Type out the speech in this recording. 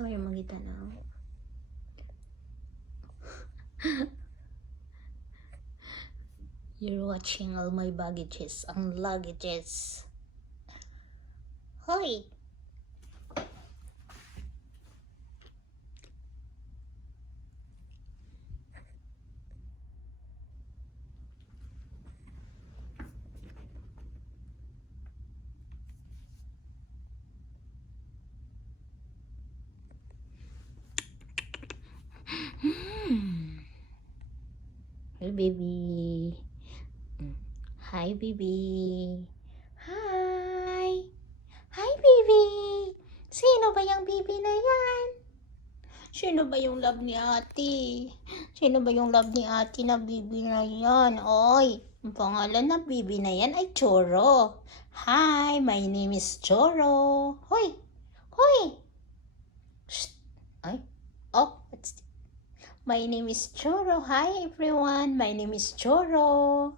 Sa may magitanaw. You're watching all my baggages. Ang luggages. Hoy! Hey, baby. Hi, baby. Hi. Hi, baby. Sino ba yung baby na yan? Sino ba yung love ni ate? Sino ba yung love ni ate na baby na yan? Oy, ang pangalan na baby na yan ay Choro. Hi, my name is Choro. Hoy, hoy. Shh. Ay, oh, what's My name is Choro. Hi everyone, my name is Choro.